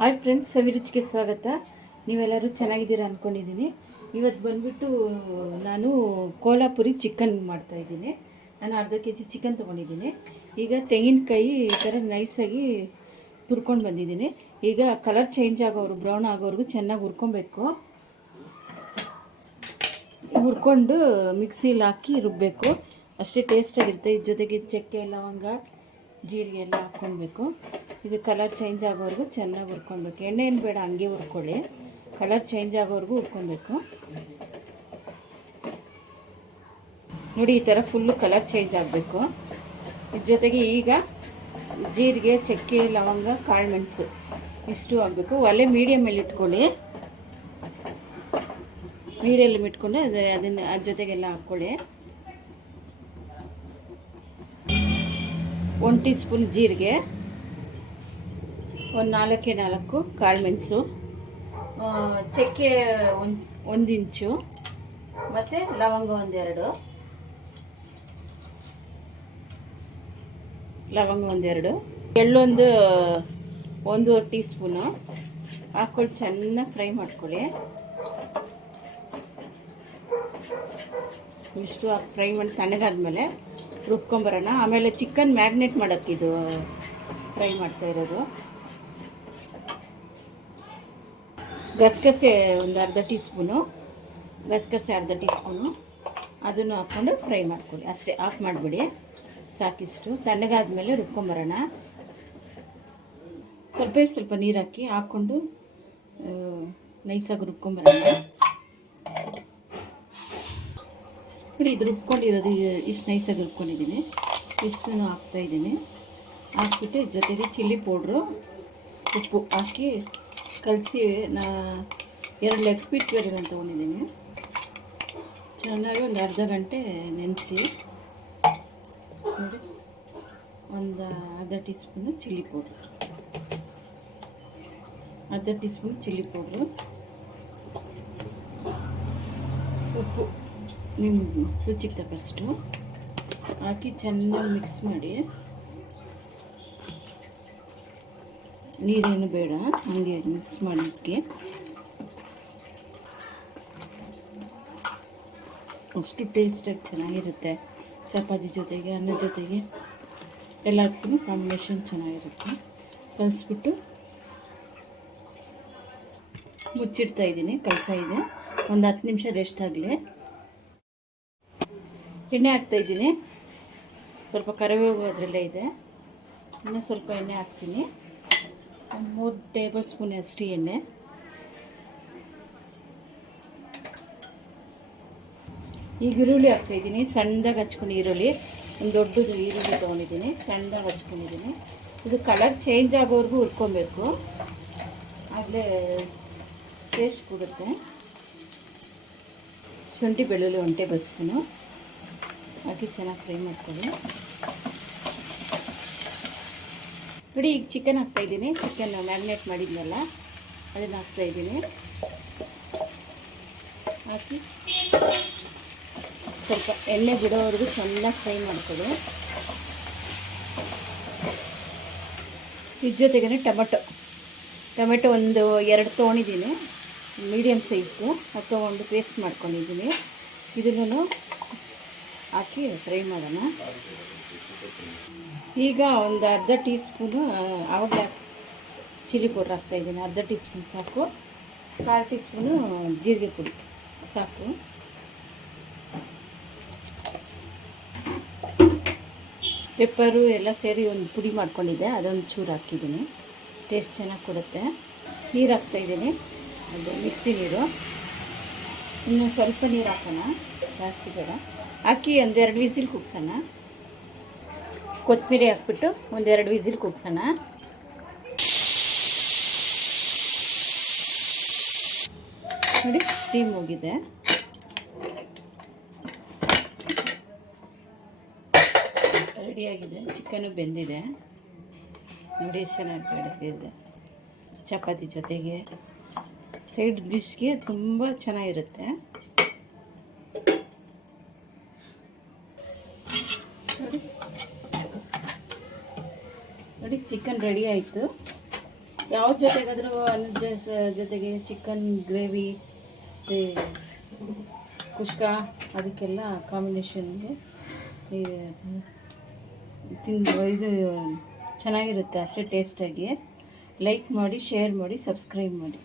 Hi friends, ಸವಿರುಚಿಗೆ ಸ್ವಾಗತ. ನೀವೆಲ್ಲರೂ ಚೆನ್ನಾಗಿದ್ದೀರಾ ಅಂದ್ಕೊಂಡಿದ್ದೀನಿ. ಇವತ್ತು ಬಂದುಬಿಟ್ಟು ನಾನು ಕೋಲಾಪುರಿ ಚಿಕನ್ ಮಾಡ್ತಾಯಿದ್ದೀನಿ. ನಾನು ಅರ್ಧ ಕೆಜಿ ಚಿಕನ್ ತೊಗೊಂಡಿದ್ದೀನಿ. ಈಗ ತೆಂಗಿನಕಾಯಿ ಈ ಥರ ನೈಸಾಗಿ ತುರ್ಕೊಂಡು ಬಂದಿದ್ದೀನಿ. ಈಗ ಕಲರ್ ಚೇಂಜ್ ಆಗೋರು, ಬ್ರೌನ್ ಆಗೋವರೆಗೂ ಚೆನ್ನಾಗಿ ಹುರ್ಕೊಬೇಕು. ಹುರ್ಕೊಂಡು ಮಿಕ್ಸಿಲಿ ಹಾಕಿ ರುಬ್ಬಬೇಕು. ಅಷ್ಟೇ ಟೇಸ್ಟಾಗಿರುತ್ತೆ. ಇದ್ರ ಜೊತೆಗೆ ಚಕ್ಕೆ, ಲವಂಗ, ಜೀರಿಗೆ ಎಲ್ಲ ಹಾಕ್ಕೊಳ್ಬೇಕು. ಇದು ಕಲರ್ ಚೇಂಜ್ ಆಗೋವರೆಗೂ ಚೆನ್ನಾಗಿ ಹುರ್ಕೊಳ್ಬೇಕು. ಎಣ್ಣೆ ಏನು ಬೇಡ, ಹಂಗೆ ಹುರ್ಕೊಳ್ಳಿ. ಕಲರ್ ಚೇಂಜ್ ಆಗೋವರೆಗೂ ಹುರ್ಕೊಳ್ಬೇಕು. ನೋಡಿ, ಈ ಥರ ಫುಲ್ಲು ಕಲರ್ ಚೇಂಜ್ ಆಗಬೇಕು. ಇದ್ರ ಜೊತೆಗೆ ಈಗ ಜೀರಿಗೆ, ಚಕ್ಕೆ, ಲವಂಗ, ಕಾಳು ಮೆಣಸು ಇಷ್ಟು ಆಗಬೇಕು. ಒಲೆ ಮೀಡಿಯಮಲ್ಲಿ ಇಟ್ಕೊಳ್ಳಿ. ಮೀಡಿಯಲ್ಲಿ ಇಟ್ಕೊಂಡು ಅದನ್ನು ಅದ್ರ ಜೊತೆಗೆಲ್ಲ ಹಾಕ್ಕೊಳ್ಳಿ. 1 ಟೀ ಸ್ಪೂನ್ ಜೀರಿಗೆ, ಒಂದು 4 ಕಾಳು ಮೆಣಸು, ಚಕ್ಕೆ ಒಂದು ಇಂಚು, ಮತ್ತು ಲವಂಗ ಒಂದೆರಡು, ಎಳ್ಳೊಂದು 1 ಟೀ ಸ್ಪೂನು ಹಾಕ್ಕೊಂಡು ಚೆನ್ನಾಗಿ ಫ್ರೈ ಮಾಡ್ಕೊಳ್ಳಿ. ಇಷ್ಟು ಫ್ರೈ ಮಾಡಿ ತಣ್ಣಗಾದ್ಮೇಲೆ ರುಬ್ಕೊಂಬರೋಣ. ಆಮೇಲೆ ಚಿಕನ್ ಮ್ಯಾಗ್ನೇಟ್ ಮಾಡೋಕ್ಕೆ ಇದು ಫ್ರೈ ಮಾಡ್ತಾ ಇರೋದು. ಗಸಗಸೆ ಒಂದು ಅರ್ಧ ಟೀ ಸ್ಪೂನು, ಅರ್ಧ ಟೀ ಸ್ಪೂನು ಅದನ್ನು ಹಾಕ್ಕೊಂಡು ಫ್ರೈ ಮಾಡ್ಕೊಳ್ಳಿ. ಅಷ್ಟೇ, ಆಫ್ ಮಾಡಿಬಿಡಿ, ಸಾಕಿಷ್ಟು. ತಣ್ಣಗಾದ್ಮೇಲೆ ರುಬ್ಕೊಂಬರೋಣ. ಸ್ವಲ್ಪ ನೀರು ಹಾಕ್ಕೊಂಡು ನೈಸಾಗಿ ರುಬ್ಕೊಂಬರೋಣ. ನೋಡಿ, ಇದು ರುಬ್ಕೊಂಡಿರೋದು ಇಷ್ಟು ನೈಸಾಗಿ ರುಬ್ಕೊಂಡಿದ್ದೀನಿ. ಇಷ್ಟನ್ನು ಹಾಕ್ತಾಯಿದ್ದೀನಿ. ಹಾಕ್ಬಿಟ್ಟು ಜೊತೆಗೆ ಚಿಲ್ಲಿ ಪೌಡ್ರು, ಉಪ್ಪು ಹಾಕಿ ಕಲಸಿ 2 ಲೆಗ್ ಪೀಸ್ ಬೇರೆ ನಾನು ತೊಗೊಂಡಿದ್ದೀನಿ. ಚೆನ್ನಾಗಿ ಒಂದು ಅರ್ಧ ಗಂಟೆ ನೆನೆಸಿ. ನೋಡಿ, ಒಂದು ಅರ್ಧ ಟೀ ಸ್ಪೂನು ಚಿಲ್ಲಿ ಪೌಡ್ರು, ಉಪ್ಪು ನಿಮ್ಮ ರುಚಿಗೆ ತಕ್ಕಷ್ಟು ಹಾಕಿ ಚೆನ್ನಾಗಿ ಮಿಕ್ಸ್ ಮಾಡಿ. ನೀರೇನು ಬೇಡ, ಹಂಗೆ ಮಿಕ್ಸ್ ಮಾಡಲಿಕ್ಕೆ. ಅಷ್ಟು ಟೇಸ್ಟಾಗಿ ಚೆನ್ನಾಗಿರುತ್ತೆ. ಚಪಾತಿ ಜೊತೆಗೆ, ಅನ್ನದ ಜೊತೆಗೆ ಎಲ್ಲದಕ್ಕೂ ಕಾಂಬಿನೇಷನ್ ಚೆನ್ನಾಗಿರುತ್ತೆ. ಕಲಿಸ್ಬಿಟ್ಟು ಮುಚ್ಚಿಡ್ತಾಯಿದ್ದೀನಿ. ಕಲಸ ಇದೆ, ಒಂದು 10 ನಿಮಿಷ ರೆಸ್ಟ್ ಆಗಲಿ. ಎಣ್ಣೆ ಹಾಕ್ತಾಯಿದ್ದೀನಿ. ಸ್ವಲ್ಪ ಕರಿಬೇವು ಅದರಲ್ಲೇ ಇದೆ. ಇನ್ನೂ ಸ್ವಲ್ಪ ಎಣ್ಣೆ ಹಾಕ್ತೀನಿ. ಒಂದು 3 ಟೇಬಲ್ ಸ್ಪೂನ್ ಅಷ್ಟು ಎಣ್ಣೆ. ಈಗ ಈರುಳ್ಳಿ ಹಾಕ್ತಾಯಿದ್ದೀನಿ. ಸಣ್ಣದಾಗಿ ಹಚ್ಕೊಂಡು ಈರುಳ್ಳಿ, ಒಂದು ದೊಡ್ಡದು ಈರುಳ್ಳಿ ತೊಗೊಂಡಿದ್ದೀನಿ, ಸಣ್ಣದಾಗಿ ಹಚ್ಕೊಂಡಿದ್ದೀನಿ. ಇದು ಕಲರ್ ಚೇಂಜ್ ಆಗೋವರೆಗೂ ಹುರ್ಕೊಬೇಕು, ಆಗಲೇ ಟೇಸ್ಟ್ ಕೊಡುತ್ತೆ. ಶುಂಠಿ ಬೆಳ್ಳುಳ್ಳಿ 1 ಟೇಬಲ್ ಸ್ಪೂನು ಹಾಕಿ ಚೆನ್ನಾಗಿ ಫ್ರೈ ಮಾಡ್ಕೊಳ್ಳಿ. ನೋಡಿ, ಈಗ ಚಿಕನ್ ಹಾಕ್ತಾಯಿದ್ದೀನಿ. ಚಿಕನ್ ಮ್ಯಾಗ್ನೇಟ್ ಮಾಡಿದ್ನಲ್ಲ ಅದನ್ನು ಹಾಕ್ತಾಯಿದ್ದೀನಿ. ಹಾಕಿ ಸ್ವಲ್ಪ ಎಣ್ಣೆ ಬಿಡೋವರೆಗೂ ಚೆನ್ನಾಗಿ ಫ್ರೈ ಮಾಡ್ಕೊಳ್ಳಿ. ಇದ್ರ ಜೊತೆಗೇ ಟೊಮೆಟೊ ಒಂದು 2 ತೊಗೊಂಡಿದ್ದೀನಿ, ಮೀಡಿಯಮ್ ಸೈಜು. ಅದು ತೊಗೊಂಡು ಪೇಸ್ಟ್ ಮಾಡ್ಕೊಂಡಿದ್ದೀನಿ. ಇದನ್ನು ಹಾಕಿ ಫ್ರೈ ಮಾಡೋಣ. ಈಗ ಒಂದು ಅರ್ಧ ಟೀ ಸ್ಪೂನು ಆವಾಗಲೇ ಚಿಲ್ಲಿ ಪೌಡ್ರ್ ಹಾಕ್ತಾಯಿದ್ದೀನಿ. ಅರ್ಧ ಟೀ ಸ್ಪೂನ್ ಸಾಕು. 1/4 ಟೀ ಸ್ಪೂನು ಜೀರಿಗೆ ಪುಡಿ ಸಾಕು. ಪೆಪ್ಪರು ಎಲ್ಲ ಸೇರಿ ಒಂದು ಪುಡಿ ಮಾಡ್ಕೊಂಡಿದ್ದೆ, ಅದೊಂದು ಚೂರು ಹಾಕಿದ್ದೀನಿ. ಟೇಸ್ಟ್ ಚೆನ್ನಾಗಿ ಕೊಡುತ್ತೆ. ನೀರು ಹಾಕ್ತಾಯಿದ್ದೀನಿ, ಅದು ಮಿಕ್ಸಿ ನೀರು. ಇನ್ನು ಸ್ವಲ್ಪ ನೀರು ಹಾಕೋಣ, ಜಾಸ್ತಿ ಬೇಡ. ಹಾಕಿ 1-2 ವಿಸಿಲ್ ಕೂಗ್ಸೋಣ. ಕೊತ್ತಂಬರಿ ಹಾಕ್ಬಿಟ್ಟು 1-2 ವಿಸಿಲ್ ಕೂಗ್ಸೋಣ. ನೋಡಿ, ಸ್ಟೀಮ್ ಹೋಗಿದೆ. ರೆಡಿಯಾಗಿದೆ. ಚಿಕನ್ನು ಬೆಂದಿದೆ. ನೋಡಿ, ಚೆನ್ನಾಗಿ ಬೆಳೆದಿದೆ. ಚಪಾತಿ ಜೊತೆಗೆ ಸೈಡ್ ಡಿಶ್ಗೆ ತುಂಬ ಚೆನ್ನಾಗಿರುತ್ತೆ. ನೋಡಿ, ಚಿಕನ್ ರೆಡಿ ಆಯಿತು. ಯಾವ ಜೊತೆಗಾದರೂ ಅನ್ನದ ಜೊತೆಗೆ ಚಿಕನ್ ಗ್ರೇವಿ ಮತ್ತು ಕುಷ್ಕ ಅದಕ್ಕೆಲ್ಲ ಕಾಂಬಿನೇಷನ್ಗೆ ಇದು ಚೆನ್ನಾಗಿರುತ್ತೆ ಅಷ್ಟೇ ಟೇಸ್ಟಾಗಿ. ಲೈಕ್ ಮಾಡಿ, ಶೇರ್ ಮಾಡಿ, ಸಬ್ಸ್ಕ್ರೈಬ್ ಮಾಡಿ.